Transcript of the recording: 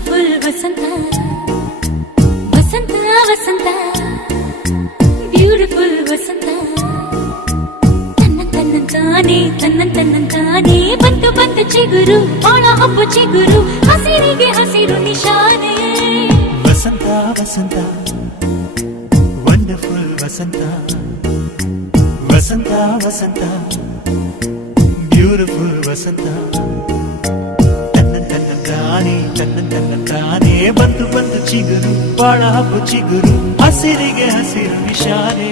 beautiful ವಸಂತ ವಸಂತ ವಸಂತ beautiful ವಸಂತ ತನ್ನಂತಾನೆ ಬಂತು ಬಂತು ಚಿಗುರು ಬಾಳ ಹಬ್ಬ ಚಿಗುರು ಹಸಿರಿಗೆ ಹಸಿರು ನಿಶಾನೆ ವಸಂತ ವಸಂತ ವಂಡರ್ಫುಲ್ ವಸಂತ ವಸಂತ ವಸಂತ ಬ್ಯೂಟಿಫುಲ್ ವಸಂತ ತನ್ನಂತಾನೆ ಬಂತು ಬಂತು ಚಿಗುರು ಬಾಳ ಹಬ್ಬ ಚಿಗುರು ಹಸಿರಿಗೆ ಹಸಿರು ನಿಶಾನೆ